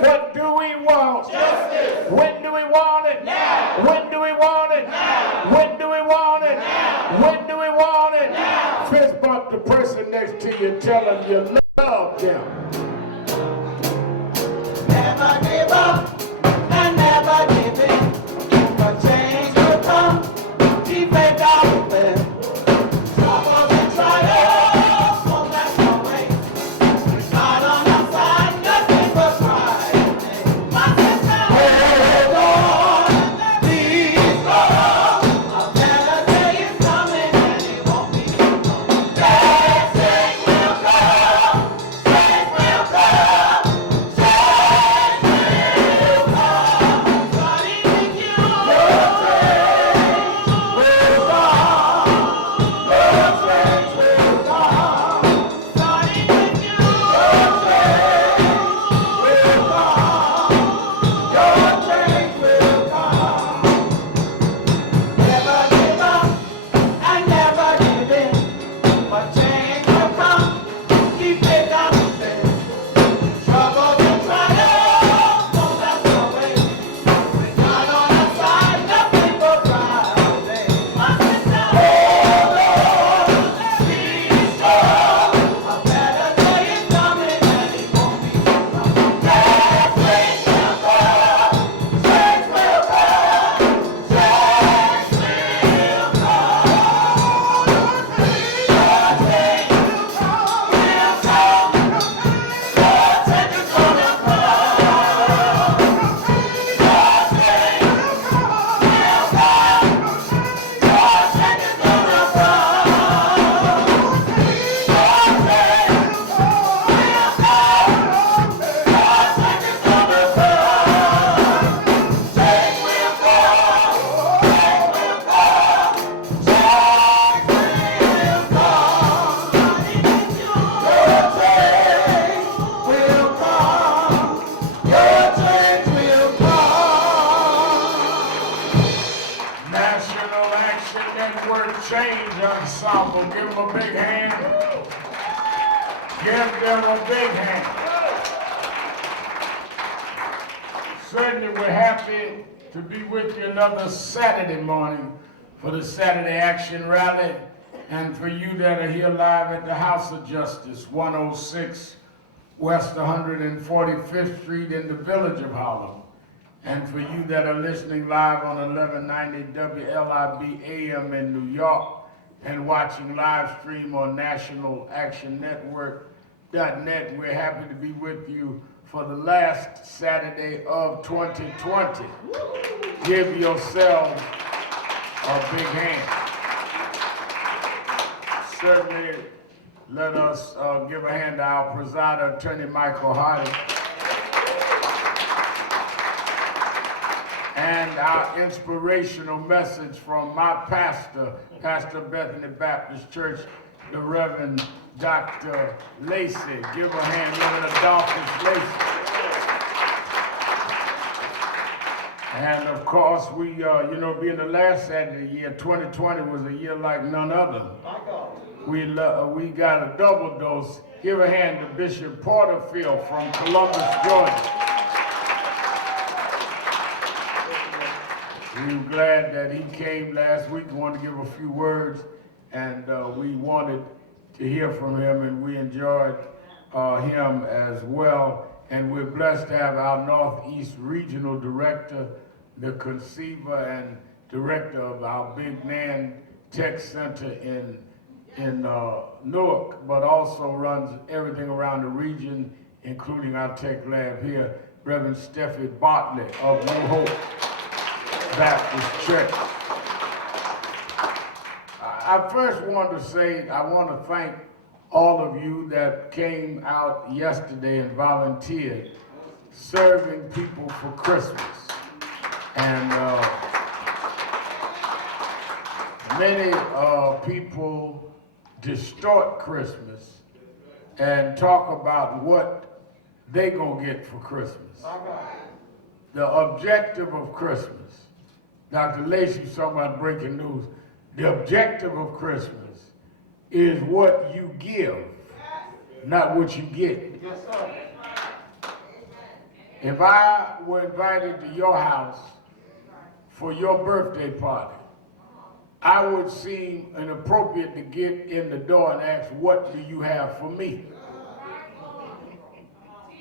What do we want? Justice. When do we want it? Now. When do we want it? Now. When do we want it? Now. When do we want it? Now. Fist bump the person next to you, tell them you love them. Never give up and never give in. For change will come. Keep it down there. Troubles and trials won't last always. With God on our side, nothing but pride. My sister, hold on, please go. A better day is coming and it won't be so long. Yes, change will come. Change will come. Change will come. Starting with you. Your change will come. Your change will come. Starting with you. Your change will come. Your change will come. Never give up and never give in. But change will come. Keep it down there. Troubles and trials won't last always. With God on our side, nothing but pride. My sister, hold on, please strong. A better day is coming and it won't be so long. Yes, change will come. Change will come. Change will come. Your change will come. Your change is gonna come. Your change will come. Your change is gonna come. Your change will come. Your change is gonna come. Change will come. Change will come. Change will come. Your change will come. Your change will come. National Action Network Change Ensemble. Give them a big hand. Give them a big hand. Certainly we're happy to be with you another Saturday morning for the Saturday Action Rally, and for you that are here live at the House of Justice, 106 West 145th Street in the Village of Harlem. And for you that are listening live on 1190 WLIB AM in New York and watching live stream on nationalactionnetwork.net, we're happy to be with you for the last Saturday of 2020. Give yourselves a big hand. Certainly, let us give a hand to our presider, Attorney Michael Hardy, and our inspirational message from my pastor, Pastor Bethany Baptist Church, the Reverend Dr. Lacey. Give a hand, Reverend Adolphus Lacey. And of course, we, being the last Saturday of the year, 2020 was a year like none other. We got a double dose. Give a hand to Bishop Porterfield from Columbus, Georgia. We're glad that he came last week. We wanted to give a few words, and we wanted to hear from him, and we enjoyed him as well. And we're blessed to have our Northeast Regional Director, the conceiver and director of our Big Man Tech Center in Newark, but also runs everything around the region, including our tech lab here, Reverend Steffi Bartlett of New Hope Baptist Church. I first want to say, I want to thank all of you that came out yesterday and volunteered serving people for Christmas. And many people distort Christmas and talk about what they gonna get for Christmas. The objective of Christmas, Dr. Lacey's talking about breaking news, the objective of Christmas is what you give, not what you get. Yes, sir. If I were invited to your house for your birthday party, I would seem inappropriate to get in the door and ask, what do you have for me?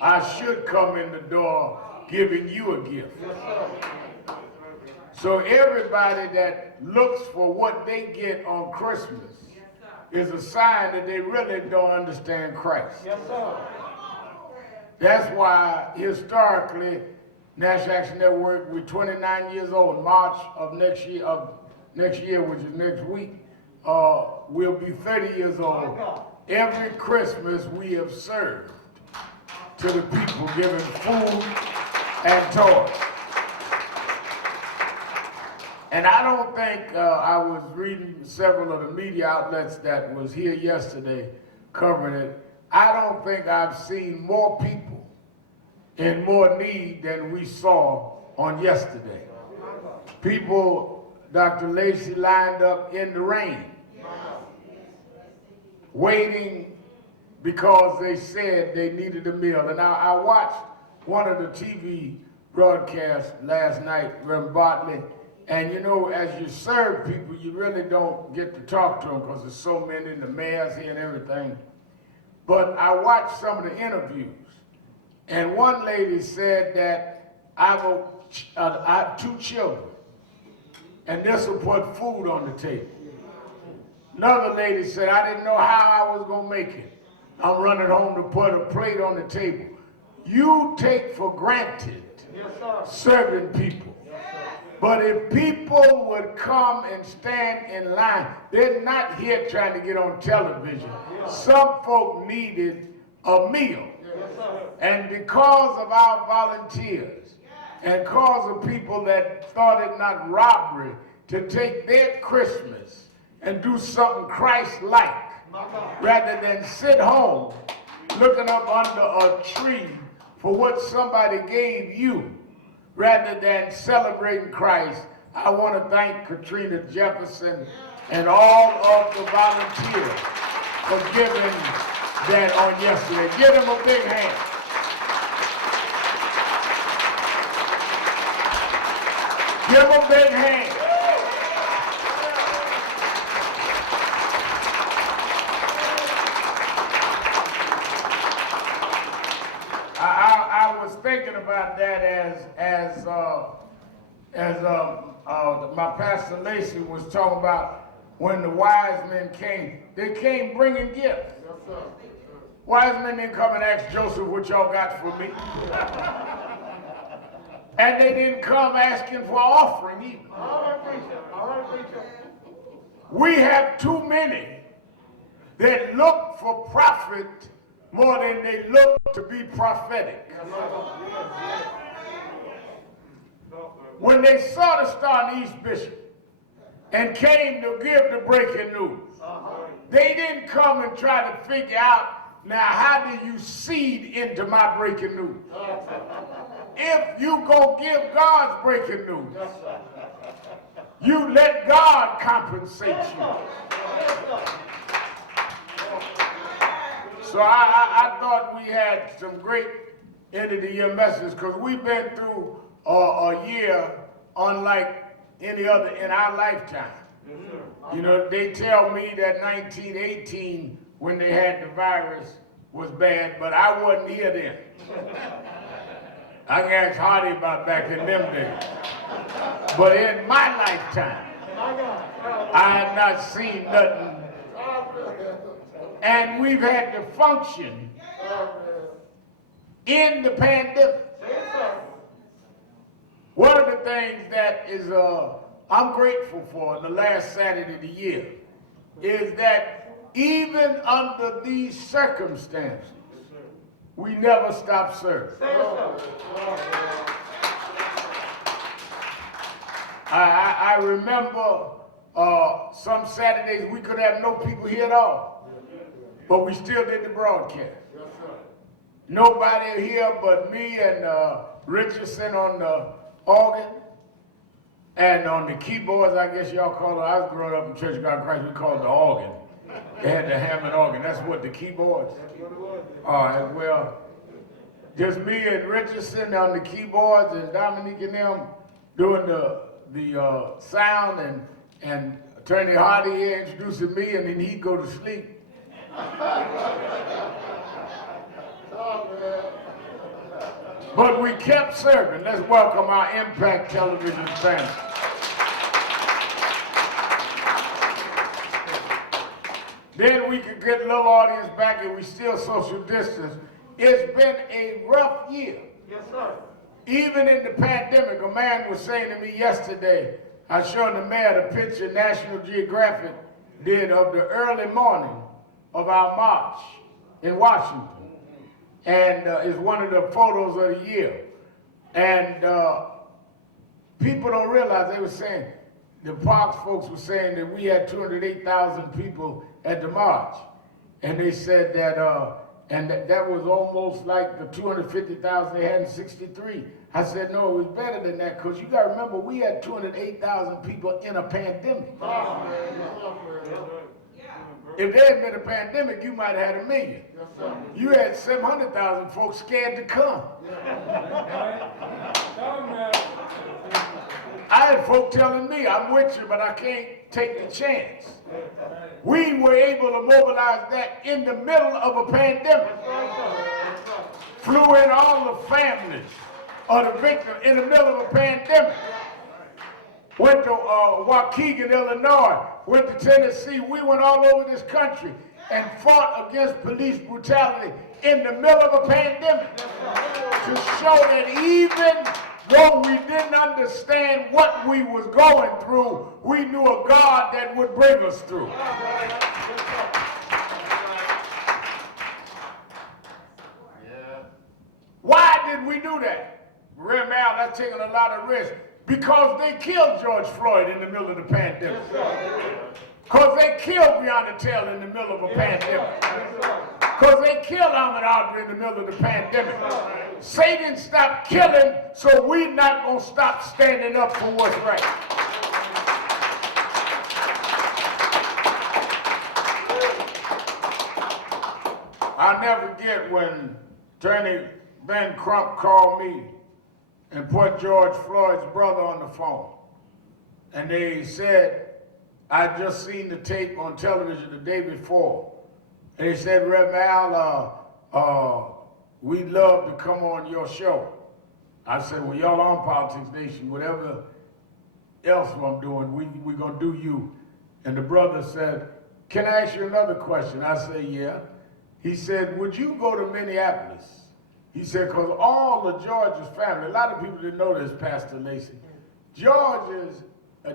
I should come in the door giving you a gift. So everybody that looks for what they get on Christmas is a sign that they really don't understand Christ. Yes, sir. That's why historically, National Action Network, we're 29 years old. March of next year, which is next week, we'll be 30 years old. Every Christmas we have served to the people, giving food and toys. And I don't think, I was reading several of the media outlets that was here yesterday covering it. I don't think I've seen more people in more need than we saw on yesterday. People, Dr. Lacey, lined up in the rain, waiting because they said they needed a meal. And I watched one of the TV broadcasts last night, Reverend Bartley, and you know, as you serve people, you really don't get to talk to them because there's so many, the mayor's here and everything. But I watched some of the interviews, and one lady said that I have 2 children, and this will put food on the table. Another lady said, I didn't know how I was going to make it. I'm running home to put a plate on the table. You take for granted serving people. But if people would come and stand in line, they're not here trying to get on television. Some folk needed a meal. And because of our volunteers, and because of people that thought it not robbery to take their Christmas and do something Christ-like, rather than sit home looking up under a tree for what somebody gave you, rather than celebrating Christ, I want to thank Katrina Jefferson and all of the volunteers for giving that on yesterday. Give them a big hand. Give them a big hand. I was thinking about that as my pastor Lacey was talking about when the wise men came. They came bringing gifts. Wise men didn't come and ask Joseph what y'all got for me. And they didn't come asking for offering either. All right, preacher. All right, preacher. We have too many that look for profit more than they look to be prophetic. When they saw the star in East Bishop and came to give the breaking news, they didn't come and try to figure out, now how do you seed into my breaking news? If you go give God's breaking news, you let God compensate you. So I thought we had some great end of the year messages because we've been through a year unlike any other in our lifetime. You know, they tell me that 1918, when they had the virus, was bad, but I wasn't here then. I can ask Hardy about back in them days. But in my lifetime, I have not seen nothing. And we've had to function in the pandemic. One of the things that is I'm grateful for in the last Saturday of the year is that even under these circumstances, we never stop serving. I remember some Saturdays we could have no people here at all, but we still did the broadcast. Nobody here but me and Richardson on the organ and on the keyboards, I guess y'all call it. I was growing up in Church of God in Christ, we called it the organ. They had the Hammond organ. That's what the keyboards. All right, well, Just me and Richardson on the keyboards and Dominique and them doing the sound and Attorney Hardy here introducing me, and then he'd go to sleep. But we kept serving. Let's welcome our Impact Television family. Then we could get a little audience back and we still social distance. It's been a rough year. Yes, sir. Even in the pandemic, a man was saying to me yesterday, I showed the mayor the picture National Geographic did of the early morning of our march in Washington. And it's one of the photos of the year. And people don't realize, they were saying, the Parks folks were saying that we had 208,000 people at the march. And they said that, that was almost like the 250,000 they had in '63. I said, no, it was better than that, because you got to remember, we had 208,000 people in a pandemic. If there had been a pandemic, you might have had 1 million. You had 700,000 folks scared to come. I had folk telling me, I'm with you, but I can't take the chance. We were able to mobilize that in the middle of a pandemic. Flew in all the families of the victims in the middle of a pandemic. Went to Waukegan, Illinois, went to Tennessee. We went all over this country and fought against police brutality in the middle of a pandemic to show that even though we didn't understand what we was going through, we knew a God that would bring us through. Why did we do that? Remember, that's taking a lot of risk. Because they killed George Floyd in the middle of the pandemic. Because they killed Breonna Taylor in the middle of a pandemic. Because they killed Ahmaud Arbery in the middle of the pandemic. Satan stopped killing, so we're not going to stop standing up for what's right. I'll never forget when Attorney Ben Crump called me and put George Floyd's brother on the phone. And they said, I'd just seen the tape on television the day before. And they said, Rev. Al, we'd love to come on your show. I said, well, y'all on Politics Nation, whatever else I'm doing, we're going to do you. And the brother said, can I ask you another question? I said, yeah. He said, would you go to Minneapolis? He said, because all of George's family, a lot of people didn't know this, Pastor Lacey. George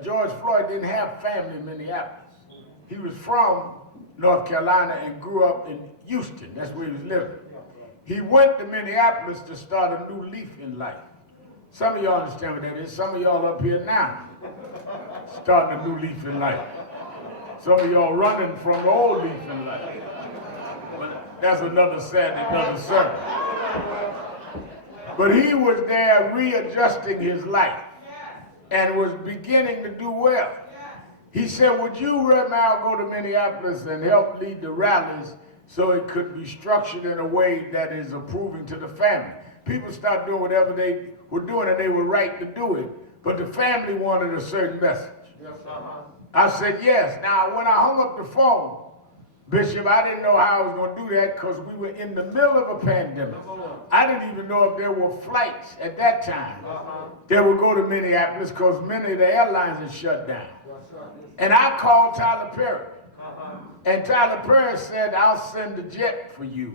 Floyd didn't have family in Minneapolis. He was from North Carolina and grew up in Houston. That's where he was living. He went to Minneapolis to start a new leaf in life. Some of y'all understand what that is. Some of y'all up here now starting a new leaf in life. Some of y'all running from the old leaf in life. But that's another Saturday, another Sunday. But he was there readjusting his life and was beginning to do well. He said, would you, Rev. Al, go to Minneapolis and help lead the rallies so it could be structured in a way that is approving to the family? People start doing whatever they were doing and they were right to do it, but the family wanted a certain message. Yes, I said, yes. Now, when I hung up the phone, Bishop, I didn't know how I was going to do that because we were in the middle of a pandemic. I didn't even know if there were flights at that time that would go to Minneapolis because many of the airlines had shut down. And I called Tyler Perry. And Tyler Perry said, I'll send a jet for you.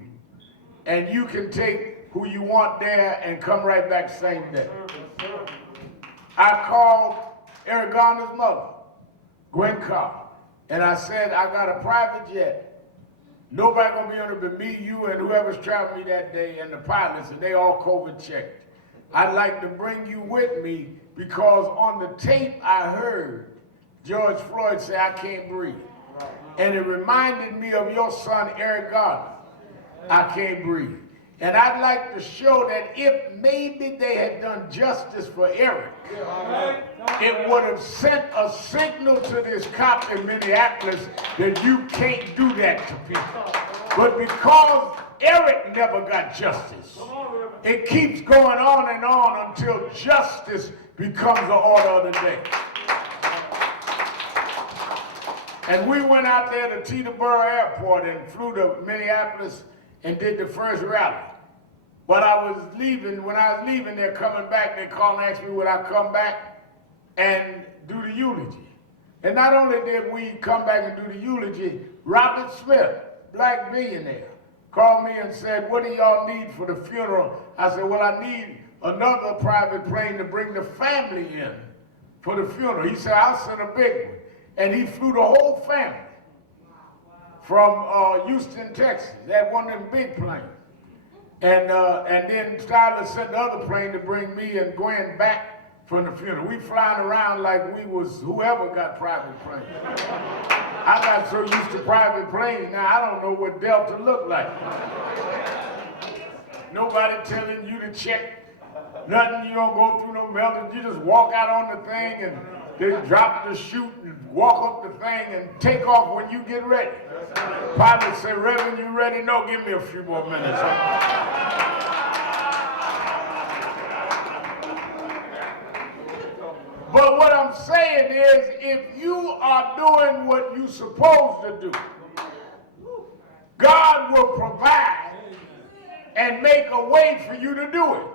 And you can take who you want there and come right back same day. I called Eric Garner's mother, Gwen Carr. And I said, I got a private jet. Nobody gonna be on it but me, you, and whoever's traveling me that day, and the pilots, and they all COVID checked. I'd like to bring you with me because on the tape I heard George Floyd say, I can't breathe. And it reminded me of your son, Eric Garner. I can't breathe. And I'd like to show that if maybe they had done justice for Eric, it would have sent a signal to this cop in Minneapolis that you can't do that to people. But because Eric never got justice. It keeps going on and on until justice becomes the order of the day. And we went out there to Teterboro Airport and flew to Minneapolis and did the first rally. But when I was leaving there, coming back, they called and asked me would I come back and do the eulogy. And not only did we come back and do the eulogy, Robert Smith, black billionaire, called me and said, what do y'all need for the funeral? I said, well, I need another private plane to bring the family in for the funeral. He said, I'll send a big one. And he flew the whole family from Houston, Texas. That one of them big planes. And then Tyler sent the other plane to bring me and Gwen back from the funeral. We flying around like we was whoever got private planes. I got so used to private planes, now I don't know what Delta looked like. Nobody telling you to check nothing, you don't go through no melters, you just walk out on the thing and they drop the chute and walk up the thing and take off when you get ready. Pilot say, Reverend, you ready? No, give me a few more minutes. But what I'm saying is, if you are doing what you're supposed to do, God will provide and make a way for you to do it.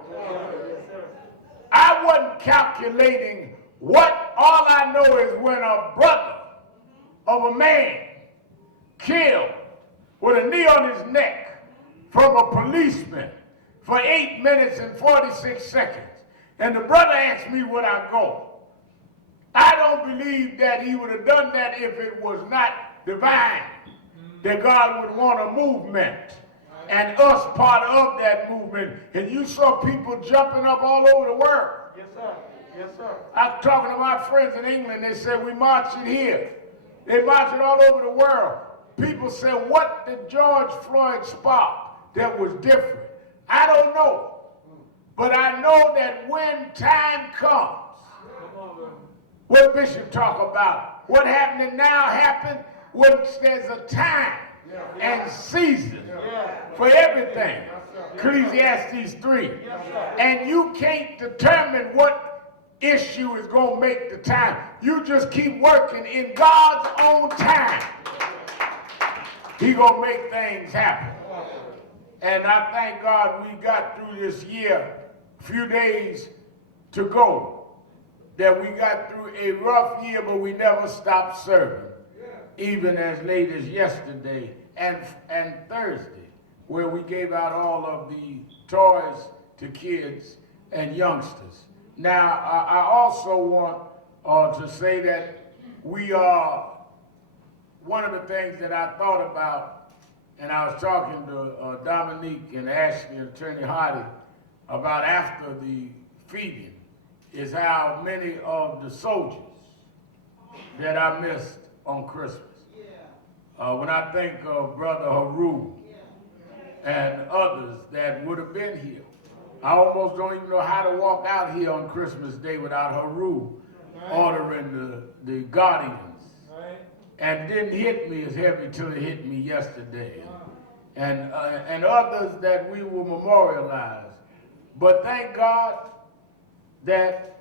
I wasn't calculating what, all I know is when a brother of a man killed with a knee on his neck from a policeman for 8 minutes and 46 seconds, and the brother asked me would I go. I don't believe that he would have done that if it was not divine, that God would want a movement and us part of that movement. And you saw people jumping up all over the world. Yes, sir. Yes, sir. I'm talking to my friends in England, they said we marching here. They marching all over the world. People say, what did George Floyd spark that was different? I don't know. But I know that when time comes, what Bishop talk about, what happening now happened when there's a time and season for everything. Ecclesiastes 3. And you can't determine what issue is going to make the time. You just keep working in God's own time. He going to make things happen. And I thank God we got through this year, a few days to go, that we got through a rough year, but we never stopped serving, even as late as yesterday and Thursday, where we gave out all of the toys to kids and youngsters. Now, I also want to say that we are, one of the things that I thought about, and I was talking to Dominique and Ashley and Attorney Hardy about after the feeding, is how many of the soldiers that I missed on Christmas. When I think of Brother Haru and others that would have been here, I almost don't even know how to walk out here on Christmas Day without Haru ordering the Guardians. And didn't hit me as heavy till it hit me yesterday. And others that we will memorialize. But thank God that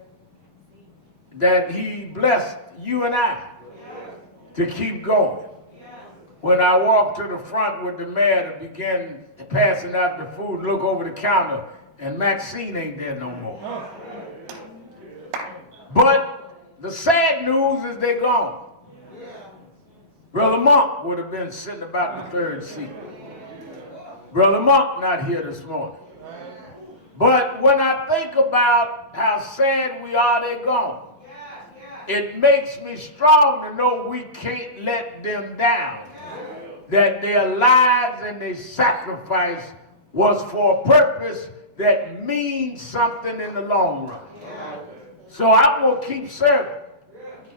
he blessed you and I to keep going. When I walked to the front with the mayor to begin passing out the food, look over the counter, and Maxine ain't there no more. But the sad news is they're gone. Brother Monk would have been sitting about the third seat. Brother Monk not here this morning. But when I think about how sad we are, they're gone. It makes me strong to know we can't let them down. That their lives and their sacrifice was for a purpose that means something in the long run. So I'm going to keep serving,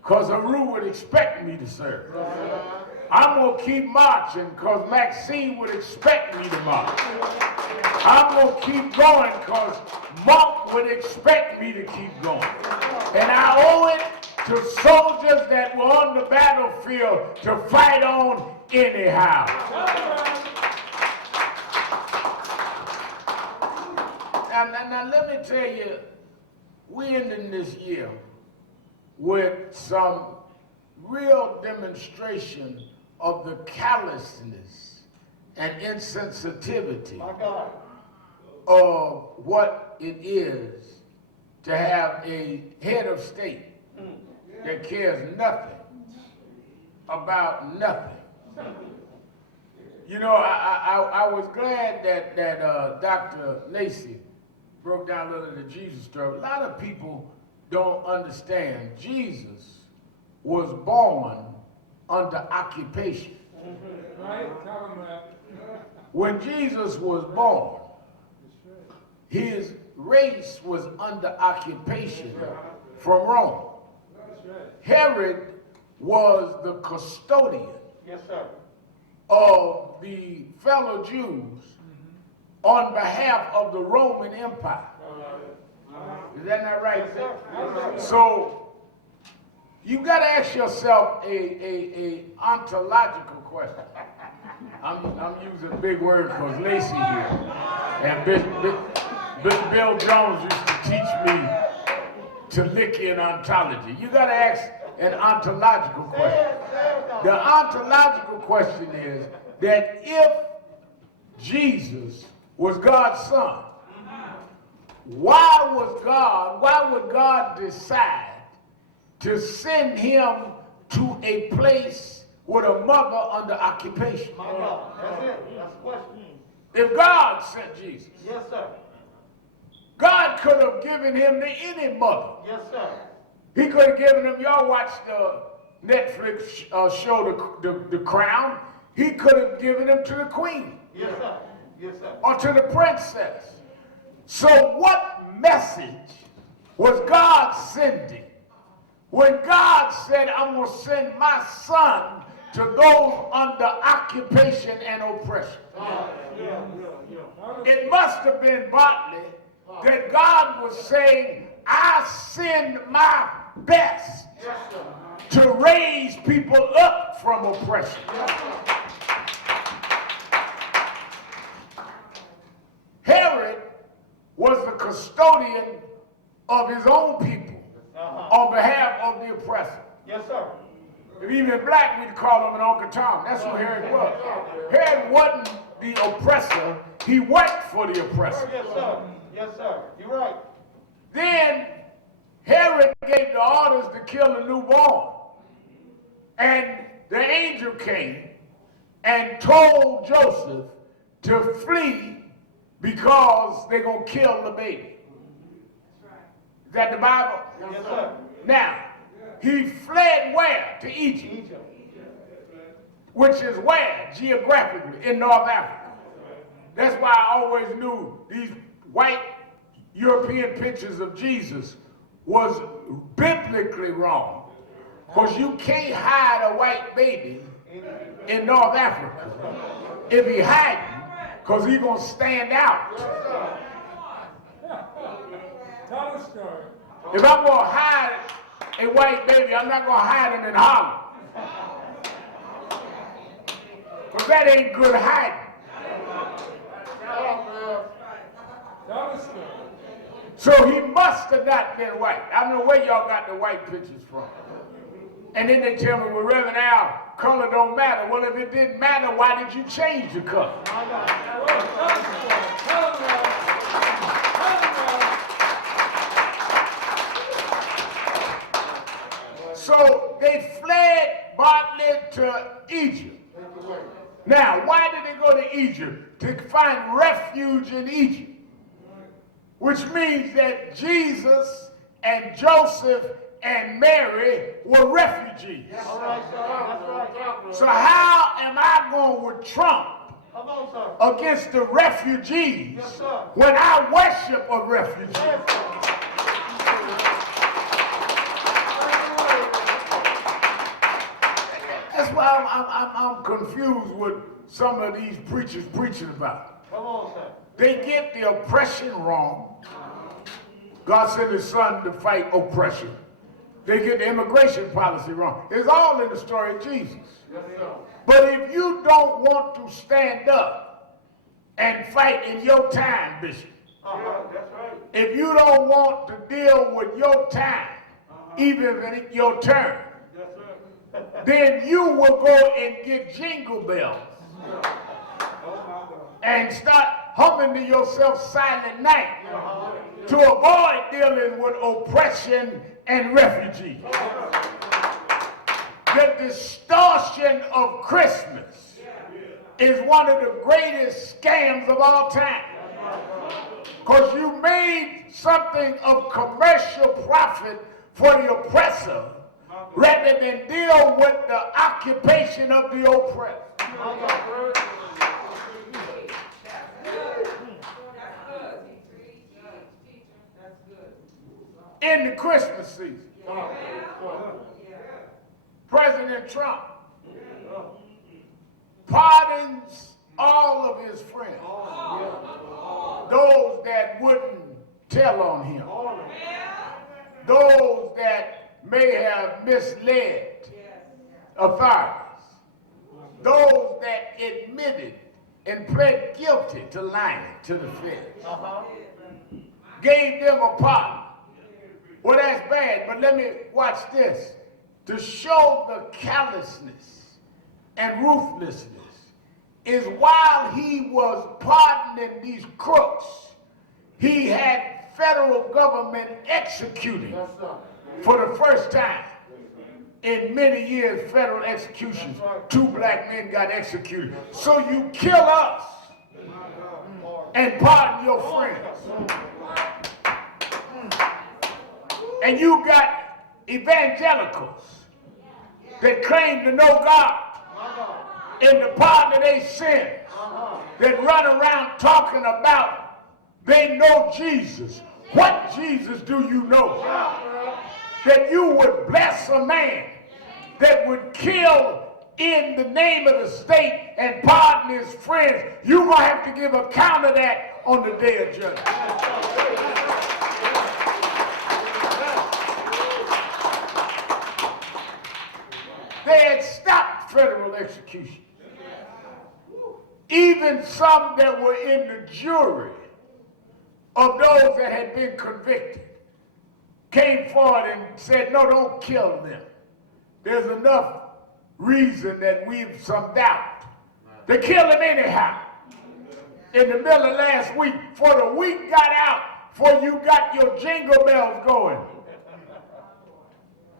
because Haru would expect me to serve. I'm going to keep marching, because Maxine would expect me to march. I'm going to keep going, because Monk would expect me to keep going. And I owe it to soldiers that were on the battlefield to fight on anyhow. Now let me tell you, we ending this year with some real demonstration of the callousness and insensitivity My God. of what it is to have a head of state that cares nothing about nothing. You know, I was glad that Dr. Lacey broke down a little of the Jesus story. A lot of people don't understand Jesus was born under occupation. Right? Tell him that. When Jesus was born, his race was under occupation from Rome. That's right. Herod was the custodian Yes, sir. of the fellow Jews on behalf of the Roman Empire. Is that not right? Yes, sir. So you got to ask yourself a ontological question. I'm using big words because Lacey here, and Bill Jones used to teach me to lick in ontology. You got to ask an ontological question. The ontological question is that if Jesus was God's son, why would God decide to send him to a place with a mother under occupation? My God. That's it. That's the question. If God sent Jesus, Yes, sir. God could have given him to any mother. Yes, sir. He could have given him, y'all watch the Netflix show, the Crown. He could have given him to the queen Yes, sir. Yes, sir. or to the princess. So what message was God sending when God said, I'm going to send my son to those under occupation and oppression? It must have been Bartley that God was saying, I send my best to raise people up from oppression. Herod was the custodian of his own people on behalf of the oppressor. Yes, sir. If even black, we'd call him an Uncle Tom. That's who Herod was. Herod wasn't the oppressor. He worked for the oppressor. Yes, sir. Yes, sir. You're right. Then Herod gave the orders to kill the newborn. And the angel came and told Joseph to flee because they're going to kill the baby. Is that the Bible? Yes, sir. Now, he fled where? To Egypt. Which is where, geographically, in North Africa. That's why I always knew these white European pictures of Jesus was biblically wrong. Because you can't hide a white baby in North Africa if he hiding, because he's going to stand out. Tell a story. If I'm going to hide a white baby, I'm not going to hide him in Harlem. Because that ain't good hiding. Tell a story. So he must have not been white. I don't know where y'all got the white pictures from. And then they tell me, well, Reverend Al, color don't matter. Well, if it didn't matter, why did you change the color? Tell a story. Tell him that. So they fled Bartley to Egypt. Now, why did they go to Egypt? To find refuge in Egypt. Which means that Jesus and Joseph and Mary were refugees. All right, sir. That's right. So how am I going with Trump Come on, sir. against the refugees Yes, sir. when I worship a refugee? Yes, sir. That's why I'm confused with some of these preachers preaching about. Come on, sir. They get the oppression wrong. God sent his son to fight oppression. They get the immigration policy wrong. It's all in the story of Jesus. Yes, sir. But if you don't want to stand up and fight in your time, Bishop, That's right. If you don't want to deal with your time, even if it's your turn, then you will go and get jingle bells and start humming to yourself Silent Night to avoid dealing with oppression and refugees. The distortion of Christmas is one of the greatest scams of all time. Because you made something of commercial profit for the oppressor rather than deal with the occupation of the oppressed. In the Christmas season, President Trump pardons all of his friends, those that wouldn't tell on him, those that may have misled authorities, those that admitted and pled guilty to lying to the feds, gave them a pardon. Well, that's bad, but let me watch this. To show the callousness and ruthlessness is while he was pardoning these crooks, he had federal government executing for the first time in many years. Federal executions, 2 black men got executed. So you kill us and pardon your friends. And you got evangelicals that claim to know God in the pardon of their sins, that run around talking about they know Jesus. What Jesus do you know? That you would bless a man that would kill in the name of the state and pardon his friends. You're going to have to give account of that on the day of judgment. They had stopped federal execution. Even some that were in the jury of those that had been convicted came forward and said, no, don't kill them. There's enough reason that we've some doubt to kill them anyhow. In the middle of last week, before the week got out, before you got your jingle bells going,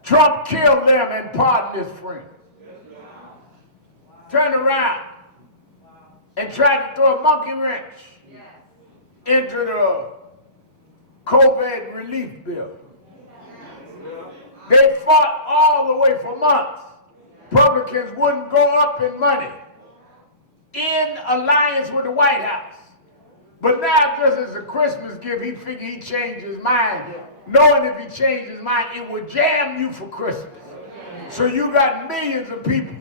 Trump killed them and pardoned his friends. Turned around and tried to throw a monkey wrench into the COVID relief bill. They fought all the way for months. Republicans wouldn't go up in money in alliance with the White House. But now, just as a Christmas gift, he figured he'd change his mind, knowing if he changed his mind, it would jam you for Christmas. So you got millions of people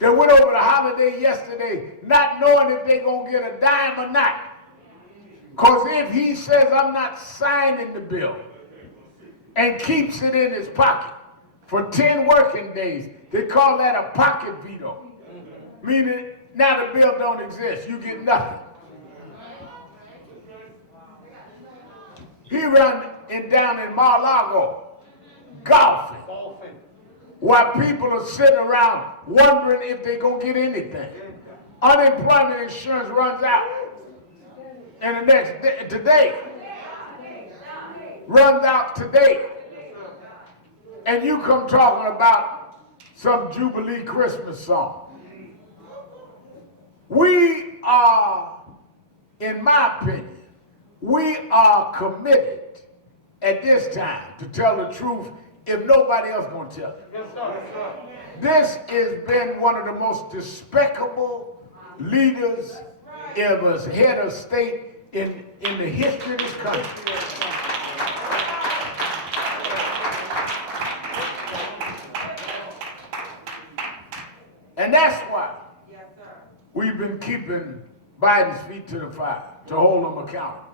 that went over the holiday yesterday not knowing if they're going to get a dime or not. Because if he says, I'm not signing the bill, and keeps it in his pocket for 10 working days, they call that a pocket veto. Meaning, now the bill don't exist. You get nothing. He run down in Mar-a-Lago, golfing, while people are sitting around wondering if they're going to get anything. Unemployment insurance runs out. And the next day, today, runs out today. And you come talking about some Jubilee Christmas song. We are, in my opinion, we are committed at this time to tell the truth if nobody else going to tell it. Yes, sir. Yes, sir. This has been one of the most despicable leaders ever, head of state in the history of this country. And that's why we've been keeping Biden's feet to the fire, to hold him accountable.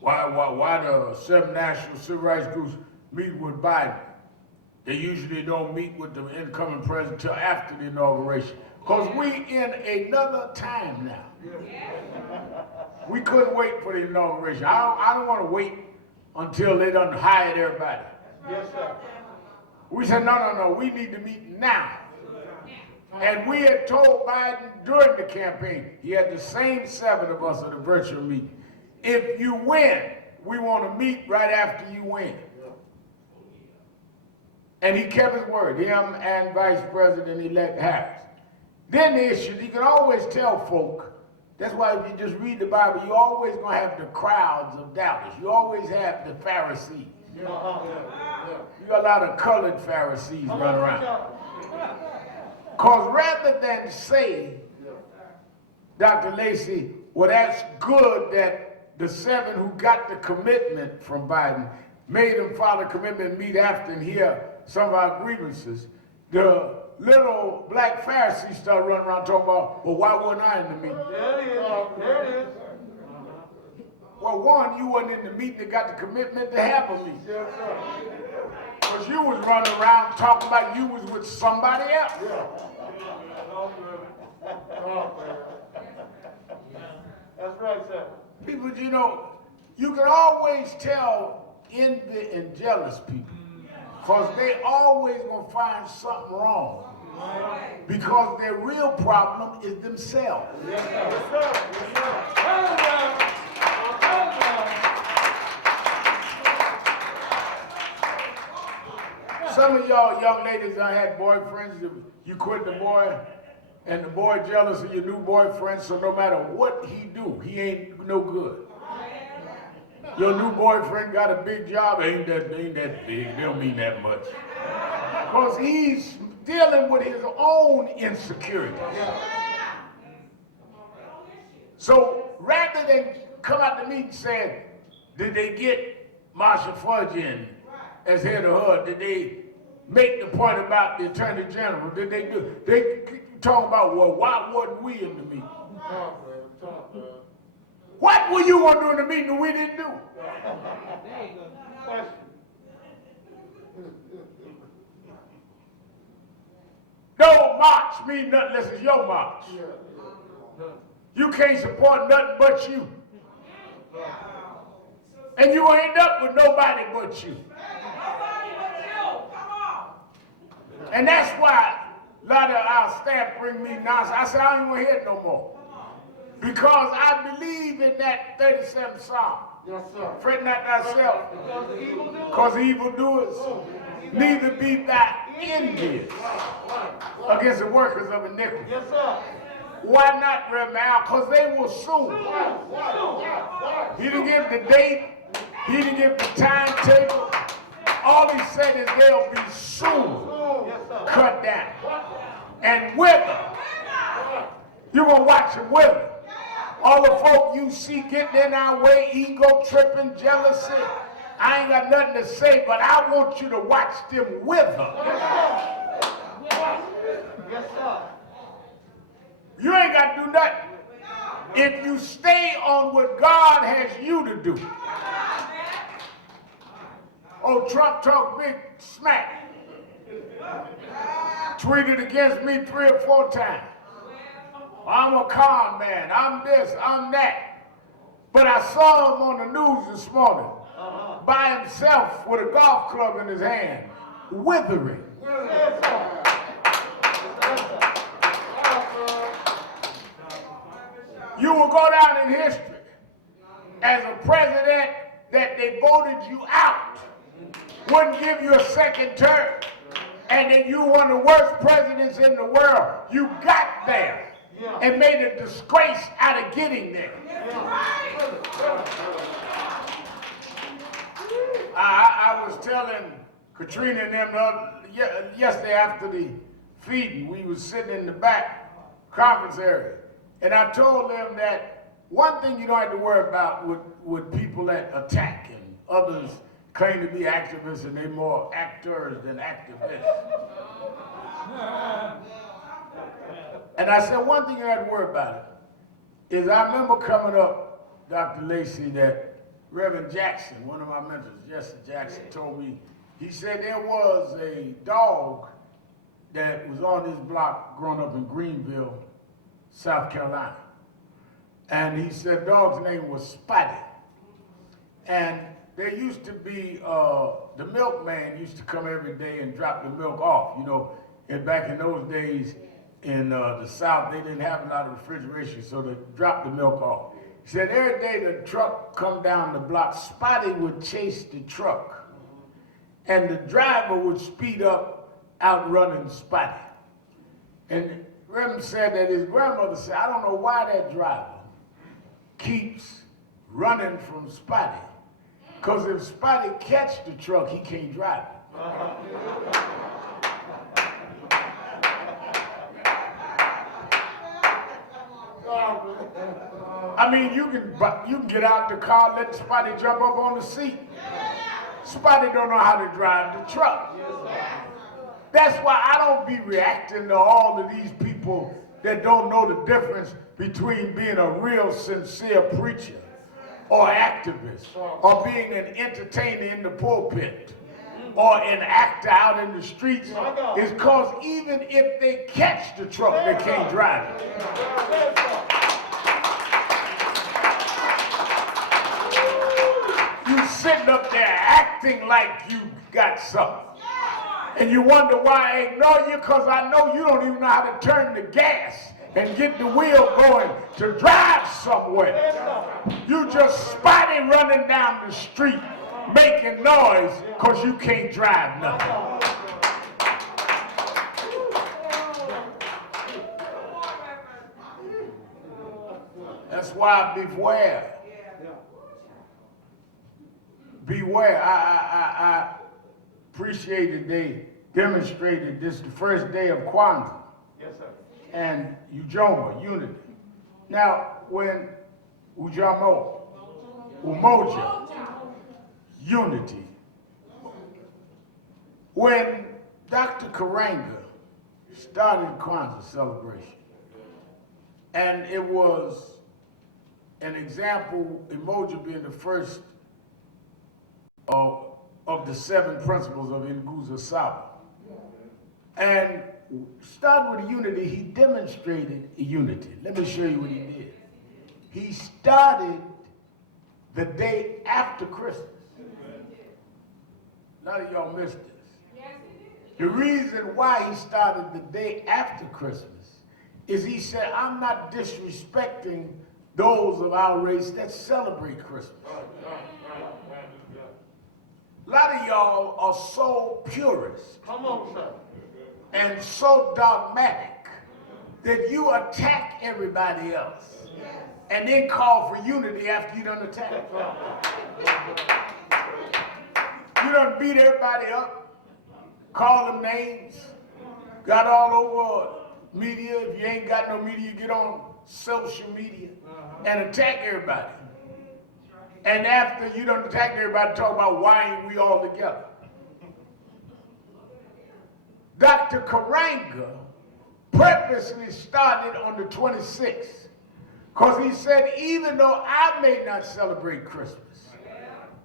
Why the 7 national civil rights groups meet with Biden? They usually don't meet with the incoming president until after the inauguration. Because we in another time now. We couldn't wait for the inauguration. I don't want to wait until they done hired everybody. Yes, sir. We said, no, we need to meet now. And we had told Biden during the campaign, he had the same 7 of us at a virtual meeting. If you win, we want to meet right after you win. And he kept his word, him and Vice President-elect Harris. Then the issues, you can always tell folk, that's why if you just read the Bible, you're always going to have the crowds of doubters. You always have the Pharisees. You got a lot of colored Pharisees running around. Because rather than say, Dr. Lacey, well, that's good that the 7 who got the commitment from Biden made them file a commitment and meet after and hear some of our grievances. The little black Pharisees started running around talking about, well, why wasn't I in the meeting? There it is. There it is. Well, one, you wasn't in the meeting that got the commitment to have a meeting. Yes, sir. Because you was running around talking about you was with somebody else. That's right, sir. People, you know, you can always tell envy and jealous people. Because they always going to find something wrong. Because their real problem is themselves. Yes, sir. Yes, sir. Yes, sir. Tell them now. Tell them now. Some of y'all young ladies I had boyfriends, you quit the boy, and the boy jealous of your new boyfriend, so no matter what he do, he ain't no good. Your new boyfriend got a big job, ain't that big, they don't mean that much. Because he's dealing with his own insecurities. So rather than come out to meet and say, did they get Marsha Fudge in as head of HUD? Did they make the point about the Attorney General? Did they do? They talk about, well, why wasn't we in the meeting? What were you going to do in the meeting that we didn't do? No march mean nothing unless it's your march. You can't support nothing but you. And you end up with nobody but you. And that's why a lot of our staff bring me nonsense. I said, I don't even hear it no more. Because I believe in that 37th Psalm. Yes, sir. Fret not thyself, because evildoers, neither be thy envious against the workers of iniquity. Yes, sir. Why not, Reverend Al? Because they will soon. He didn't give the date. He didn't give the timetable. All he said is they'll be soon cut down and wither. You're going to watch them wither. All the folk you see getting in our way, ego tripping, jealousy, I ain't got nothing to say, but I want you to watch them wither. Yes, sir. You ain't got to do nothing. If you stay on what God has you to do. Oh, Trump talked big smack. Tweeted against me 3 or 4 times. I'm a con man. I'm this, I'm that. But I saw him on the news this morning by himself with a golf club in his hand, withering. You will go down in history as a president that they voted you out, wouldn't give you a second term, and then you one of the worst presidents in the world. You got there and made a disgrace out of getting there. I was telling Katrina and them yesterday after the feeding, we was sitting in the back conference area, and I told them that one thing you don't have to worry about with people that attack and others claim to be activists and they're more actors than activists. And I said, one thing you have to worry about it is I remember coming up, Dr. Lacey, that Reverend Jackson, one of my mentors, Jesse Jackson, told me, he said there was a dog that was on this block growing up in Greenville, South Carolina. And he said dog's name was Spotty. And there used to be, the milkman used to come every day and drop the milk off. You know, and back in those days in the South, they didn't have a lot of refrigeration, so they dropped the milk off. He said every day the truck come down the block, Spotty would chase the truck. And the driver would speed up, outrunning Spotty. And Reverend said that his grandmother said, I don't know why that driver keeps running from Spotty. Because if Spotty catch the truck, he can't drive it. I mean, you can get out the car, let Spotty jump up on the seat. Spotty don't know how to drive the truck. That's why I don't be reacting to all of these people that don't know the difference between being a real sincere preacher or activist or being an entertainer in the pulpit or an actor out in the streets. Is because even if they catch the truck, they can't drive it. You sitting up there acting like you got something. And you wonder why I ignore you, because I know you don't even know how to turn the gas and get the wheel going to drive somewhere. You just Spotty running down the street making noise because you can't drive nothing. That's why beware. Beware. I appreciated they demonstrated this the first day of Kwanzaa. Yes, sir. And Ujoma, unity. Now, when Umoja, unity. When Dr. Karanga started Kwanzaa celebration, and it was an example, Umoja being the first of the 7 principles of Nguzo Saba. And starting with unity, he demonstrated unity. Let me show you what he did. He started the day after Christmas. A lot of y'all missed this. The reason why he started the day after Christmas is he said, I'm not disrespecting those of our race that celebrate Christmas. A lot of y'all are so purist. Come on, sir. And so dogmatic that you attack everybody else and then call for unity after you done attack. You done beat everybody up, call them names, got all over media. If you ain't got no media, you get on social media and attack everybody. And after you done attack everybody, talk about why ain't we all together. Dr. Karanga purposely started on the 26th because he said, even though I may not celebrate Christmas,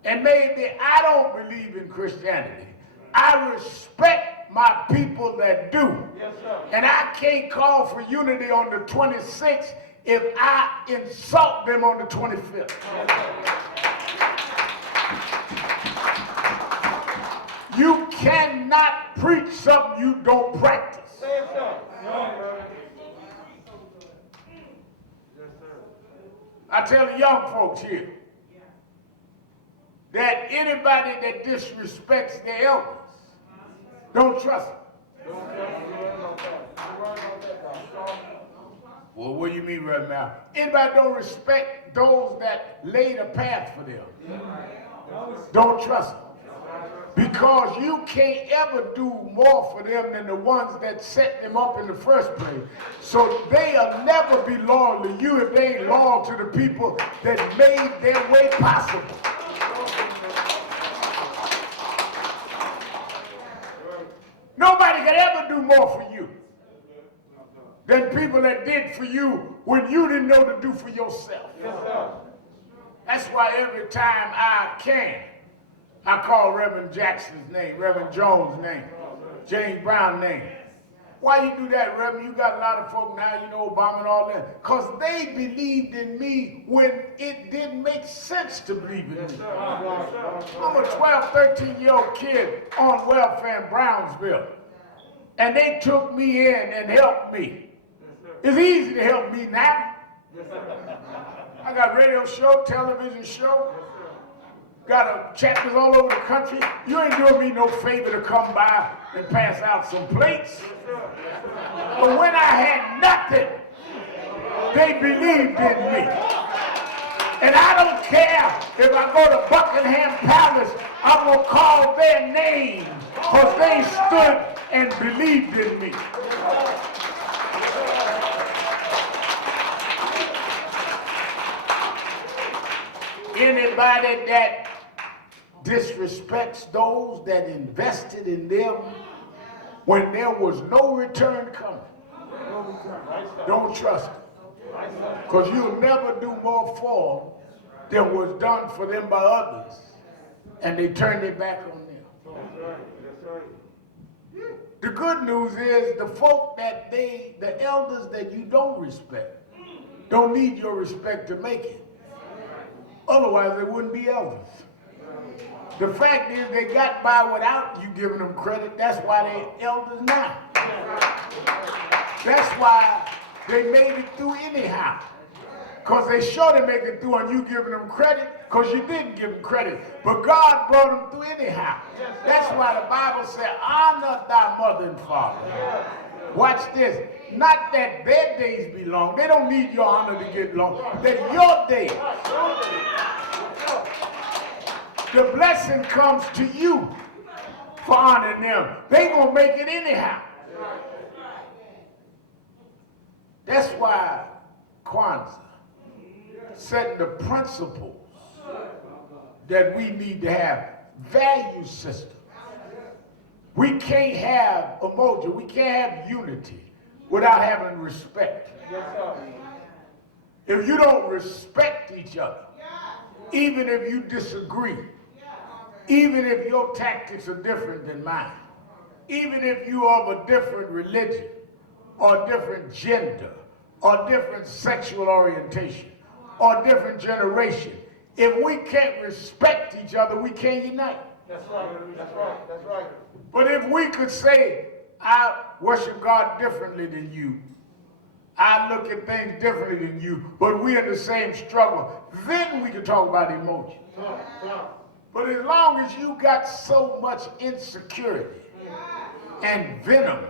and maybe I don't believe in Christianity, I respect my people that do. Yes, sir. And I can't call for unity on the 26th if I insult them on the 25th. You cannot preach something you don't practice. Say it, sir. I tell the young folks here that anybody that disrespects their elders, don't trust them. Well, what do you mean right now? Anybody don't respect those that laid a path for them. Don't trust them. Because you can't ever do more for them than the ones that set them up in the first place. So they'll never be loyal to you if they ain't loyal to the people that made their way possible. Nobody could ever do more for you than people that did for you when you didn't know to do for yourself. Yes, sir. That's why every time I can, I call Reverend Jackson's name, Reverend Jones' name, James Brown's name. Why you do that, Reverend? You got a lot of folk now, you know, Obama and all that. Because they believed in me when it didn't make sense to believe in me. I'm a 12, 13-year-old kid on welfare in Brownsville. And they took me in and helped me. It's easy to help me now. I got radio show, television show. Got chapters all over the country. You ain't doing me no favor to come by and pass out some plates. But when I had nothing, they believed in me. And I don't care if I go to Buckingham Palace, I'm going to call their names because they stood and believed in me. Anybody that disrespects those that invested in them when there was no return coming, don't trust them. Because you'll never do more for them than was done for them by others. And they turn their back on them. The good news is the folk that the elders that you don't respect, don't need your respect to make it. Otherwise, they wouldn't be elders. The fact is they got by without you giving them credit. That's why they're elders now. That's why they made it through anyhow. Because they sure they make it through on you giving them credit because you didn't give them credit. But God brought them through anyhow. That's why the Bible said, honor thy mother and father. Watch this. Not that their days be long. They don't need your honor to get long. That your days. The blessing comes to you for honoring them. They gonna make it anyhow. That's why Kwanzaa set the principles that we need to have. Value system. We can't have emoji. We can't have unity without having respect. If you don't respect each other, even if you disagree, even if your tactics are different than mine, even if you are of a different religion, or different gender, or different sexual orientation, or different generation, if we can't respect each other, we can't unite. That's right. That's right. That's right. But if we could say, I worship God differently than you, I look at things differently than you, but we're in the same struggle, then we can talk about emotion. But as long as you got so much insecurity and venom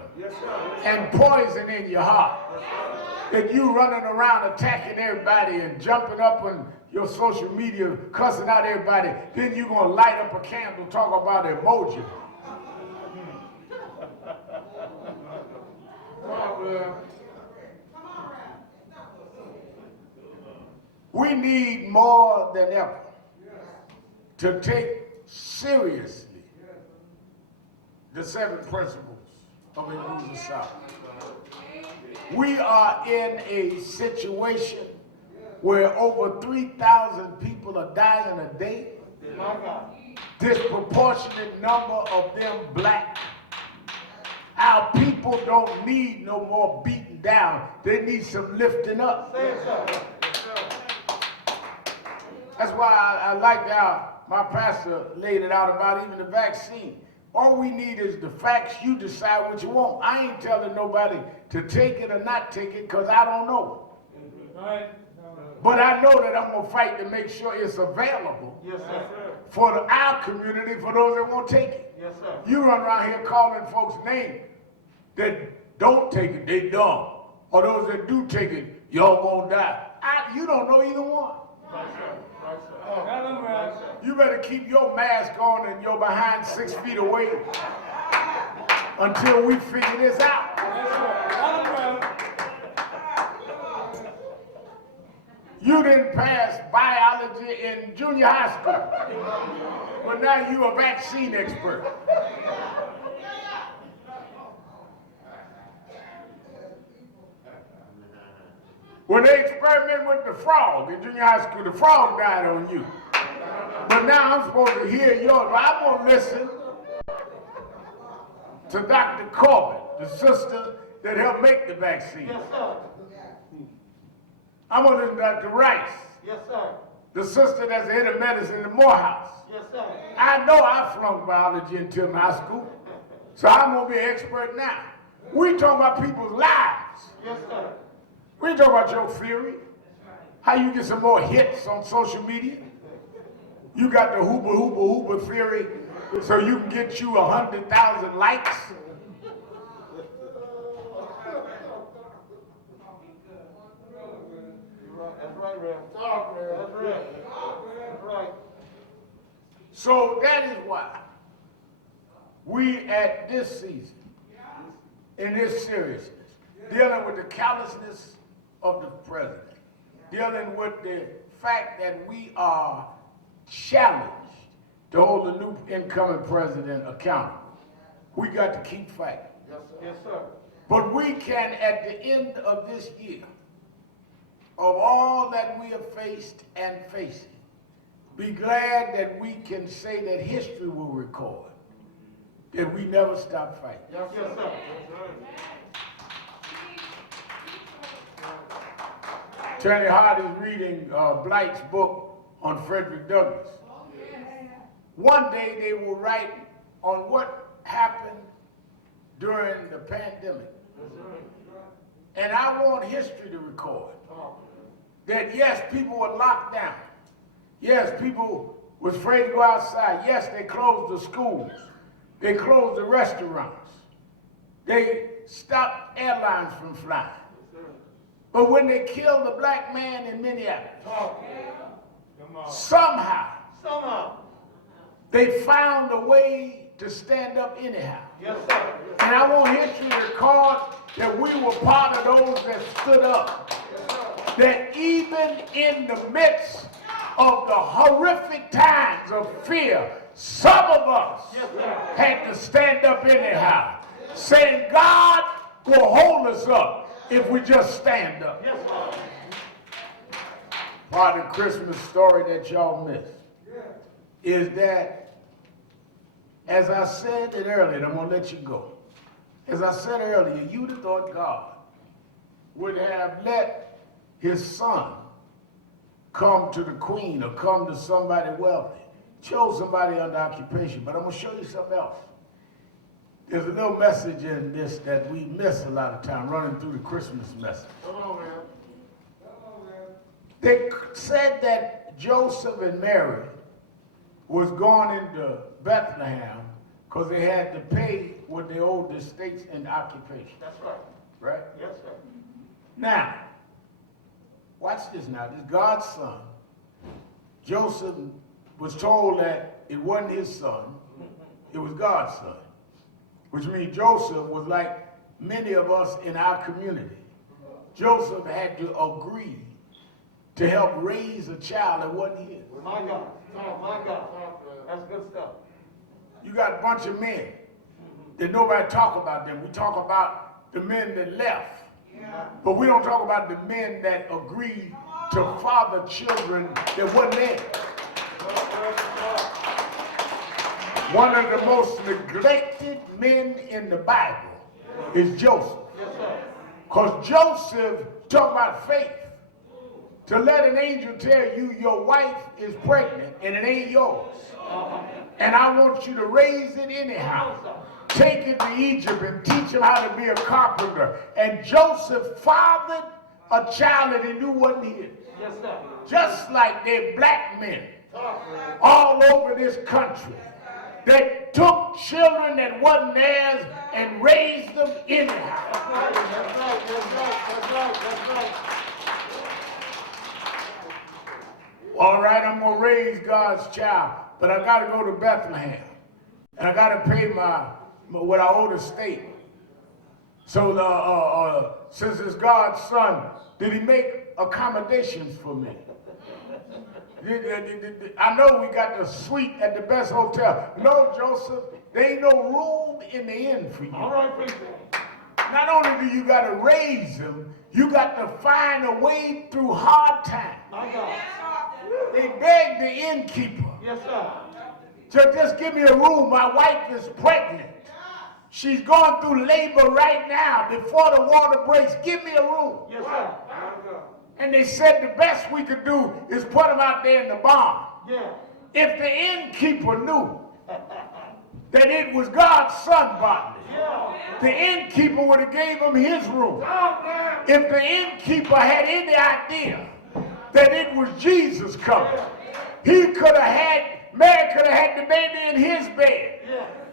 and poison in your heart that you running around attacking everybody and jumping up on your social media, cussing out everybody, then you're going to light up a candle, talk about emoji. We need more than ever to take seriously the 7 principles of Inclusive South. We are in a situation where over 3,000 people are dying a day. Disproportionate number of them black. Our people don't need no more beating down. They need some lifting up. That's why I like how my pastor laid it out about even the vaccine. All we need is the facts. You decide what you want. I ain't telling nobody to take it or not take it because I don't know. But I know that I'm going to fight to make sure it's available for our community, for those that won't take it. Yes, sir. You run around here calling folks names that don't take it, they dumb. Or those that do take it, y'all gonna die. You don't know either one. Right, sir. Right, sir. You better keep your mask on and you're behind 6 feet away until we figure this out. You didn't pass biology in junior high school, but now you're a vaccine expert. When they experimented with the frog in junior high school, the frog died on you. But now I'm supposed to hear yours. I'm going to listen to Dr. Corbett the sister that helped make the vaccine. Yes, sir. I'm on Dr. Rice, Yes, sir. the sister that's the head of medicine in Morehouse. Yes, sir. I know I flunked biology until high school, so I'm gonna be an expert now. We talking about people's lives. Yes, sir. We talking about your theory, how you get some more hits on social media. You got the hooba theory, so you can get you 100,000 likes. That's right, Rev. That's right. That's right. So that is why we at this season, in this seriousness, dealing with the callousness of the president, dealing with the fact that we are challenged to hold the new incoming president accountable. We got to keep fighting. Yes, sir. Yes, sir. But we can, at the end of this year, of all that we have faced and facing, be glad that we can say that history will record that we never stopped fighting. Yes, yes, sir. Attorney Hart is reading Blight's book on Frederick Douglass. One day they will write on what happened during the pandemic. And I want history to record that yes, people were locked down. Yes, people was afraid to go outside. Yes, they closed the schools. They closed the restaurants. They stopped airlines from flying. But when they killed the black man in Minneapolis, somehow they found a way to stand up anyhow. Yes, sir. And I want history to record that we were part of those that stood up. That even in the midst of the horrific times of fear, some of us had to stand up anyhow, saying God will hold us up if we just stand up. Yes, sir. Part of the Christmas story that y'all missed is that, as I said it earlier, and I'm going to let you go. As I said earlier, you'd have thought God would have let his son come to the queen or come to somebody wealthy. Chose somebody under occupation, but I'm going to show you something else. There's a little message in this that we miss a lot of time running through the Christmas message. Come on, man. They said that Joseph and Mary was going into Bethlehem because they had to pay what they owed the estates and occupation. That's right. Right? Yes, sir. Now, watch this now. This God's son, Joseph was told that it wasn't his son, it was God's son. Which means Joseph was like many of us in our community. Joseph had to agree to help raise a child that wasn't his. My God. My God. That's good stuff. You got a bunch of men that nobody talk about them. We talk about the men that left. But we don't talk about the men that agreed to father children that wasn't there. One of the most neglected men in the Bible is Joseph. Yes, sir. Because Joseph talk about faith. To let an angel tell you your wife is pregnant and it ain't yours. And I want you to raise it anyhow. Take it to Egypt and teach him how to be a carpenter. And Joseph fathered a child that he knew wasn't his. Yes, sir. Just like they're black men all over this country that took children that wasn't theirs and raised them anyhow. That's right. That's right. That's right. That's right. All right, I'm going to raise God's child, but I got to go to Bethlehem. And I got to pay what I owe the state. So since it's God's son, did he make accommodations for me? I know we got the suite at the best hotel. No, Joseph, there ain't no room in the inn for you. All right, preacher. Not only do you got to raise him, you got to find a way through hard times. My God. They begged the innkeeper Yes, sir. to just give me a room. My wife is pregnant. She's going through labor right now. Before the water breaks, give me a room. Yes, sir. And they said the best we could do is put them out there in the barn. Yeah. If the innkeeper knew that it was God's son, Bartley, the innkeeper would have gave him his room. If the innkeeper had any idea that it was Jesus coming, he could have had, Mary could have had the baby in his bed.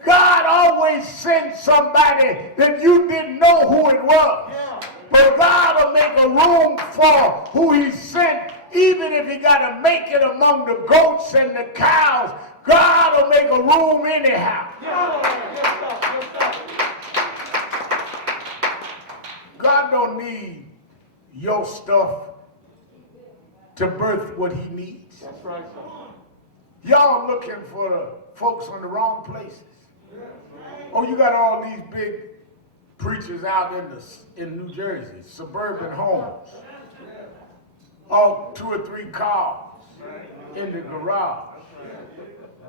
God always sends somebody that you didn't know who it was. But God will make a room for who he sent, even if he got to make it among the goats and the cows. God will make a room anyhow. God don't need your stuff to birth what he needs. That's right, sir. Y'all looking for the folks on the wrong places. Oh, you got all these big preachers out in New Jersey, suburban homes, all 2 or 3 cars in the garage,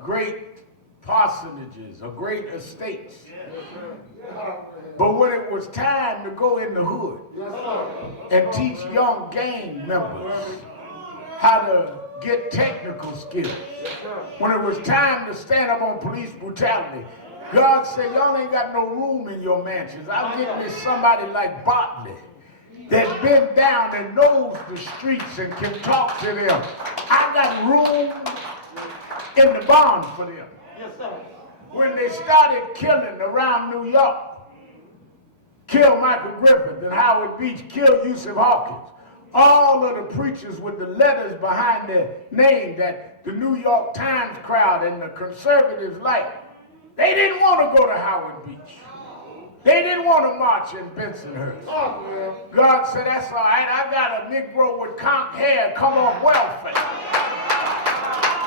great parsonages or great estates. But when it was time to go in the hood and teach young gang members how to get technical skills, when it was time to stand up on police brutality, God said, y'all ain't got no room in your mansions. I'll get me somebody like Bartley that's been down and knows the streets and can talk to them. I got room in the barn for them. Yes, sir. When they started killing around New York, killed Michael Griffith and Howard Beach, killed Yusuf Hawkins, all of the preachers with the letters behind their name that the New York Times crowd and the conservatives liked, they didn't want to go to Howard Beach. They didn't want to march in Bensonhurst. God said, that's all right. I got a Negro with conked hair come off welfare.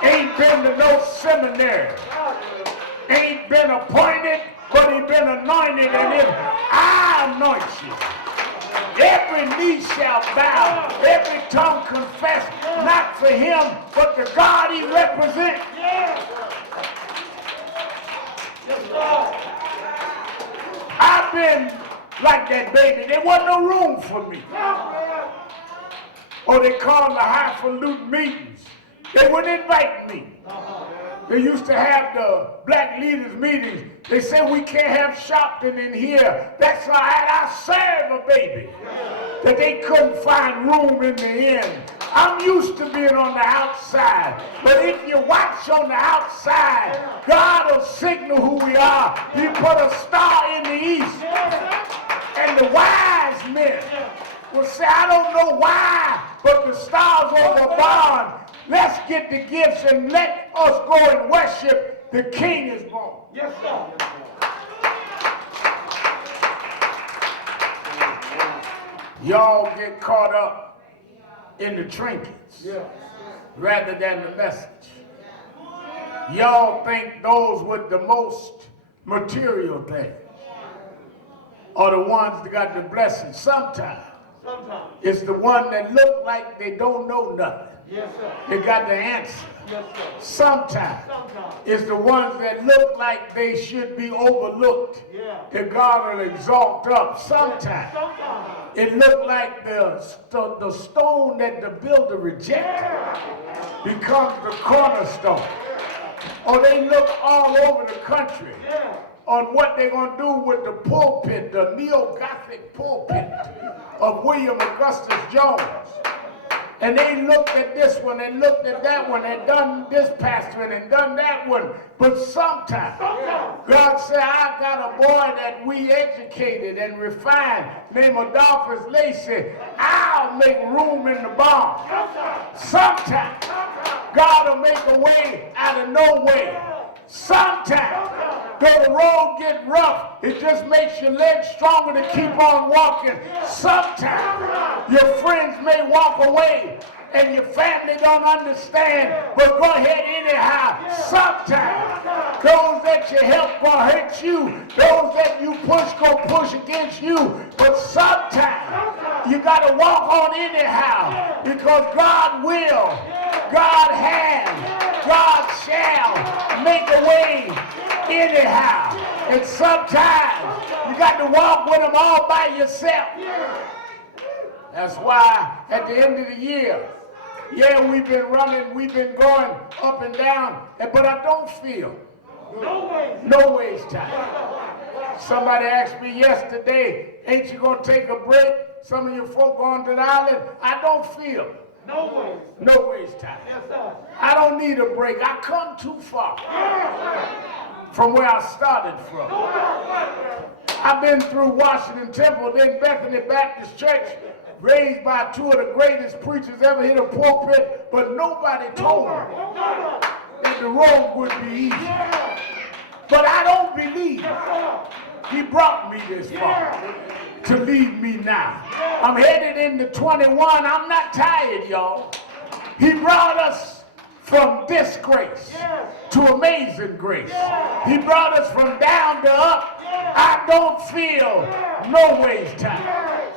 Ain't been to no seminary. Ain't been appointed, but he been anointed. And if I anoint you, every knee shall bow, every tongue confess, not for him, but the God he represents. I've been like that baby. There wasn't no room for me. Or they called the highfalutin meetings. They wouldn't invite me. They used to have the black leaders meetings. They said we can't have Shopton in here. That's all right. I serve a baby that they couldn't find room in the inn. I'm used to being on the outside. But if you watch on the outside, God will signal who we are. He put a star in the east. And the wise men will say, I don't know why, but the stars over the barn. Let's get the gifts and let us go and worship. The King is born. Yes, sir. Y'all get caught up in the trinkets rather than the message. Y'all think those with the most material things are the ones that got the blessing. Sometimes it's the one that look like they don't know nothing. Yes, sir. They got the answer. Yes, sir. Sometimes it's the ones that look like they should be overlooked. That God will exalt up. Sometimes it looked like the stone that the builder rejected becomes the cornerstone. Or they look all over the country on what they're going to do with the pulpit, the neo-Gothic pulpit of William Augustus Jones. And they looked at this one and looked at that one and done this pastor and done that one. But sometimes God said, I got a boy that we educated and refined named Adolphus Lacey. I'll make room in the barn. Sometimes God will make a way out of no way. Sometimes, though the road get rough, it just makes your legs stronger to keep on walking. Sometimes, your friends may walk away and your family don't understand, but go ahead anyhow. Sometimes, those that you help will hurt you. Those that you push go push against you. But sometimes, you got to walk on anyhow, because God will, God has, God shall make a way anyhow. And sometimes you got to walk with him all by yourself. That's why at the end of the year, yeah, we've been running, we've been going up and down, but I don't feel no ways tired. Somebody asked me yesterday, ain't you going to take a break? Some of you folk going to the island. I don't feel no ways tired. I don't need a break. I come too far from where I started from. I've been through Washington Temple, then Bethany Baptist Church, raised by two of the greatest preachers ever hit a pulpit, but nobody told me that the road would be easy. But I don't believe he brought me this far to leave me now. I'm headed into 21. I'm not tired, y'all. He brought us from disgrace to amazing grace. He brought us from down to up. I don't feel no ways tired.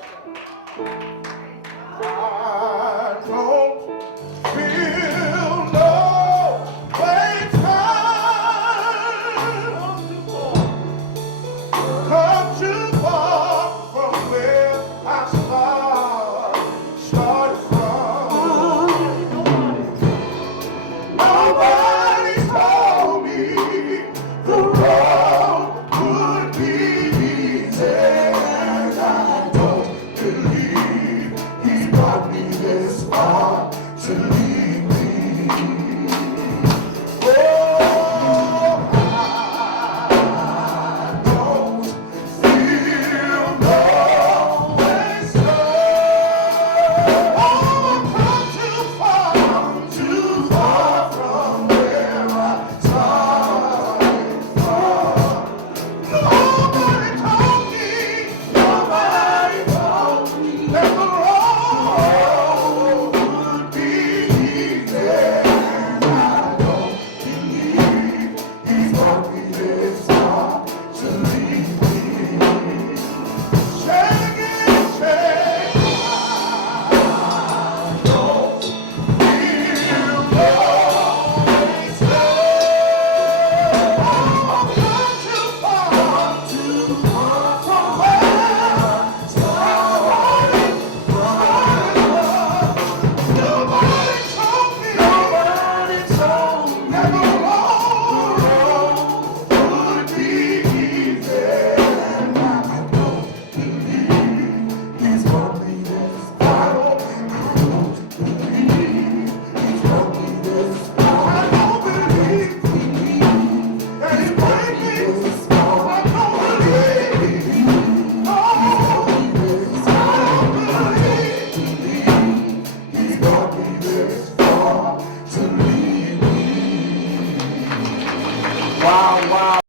I don't feel no way tired. Come too far from where I started from. Nobody told me the road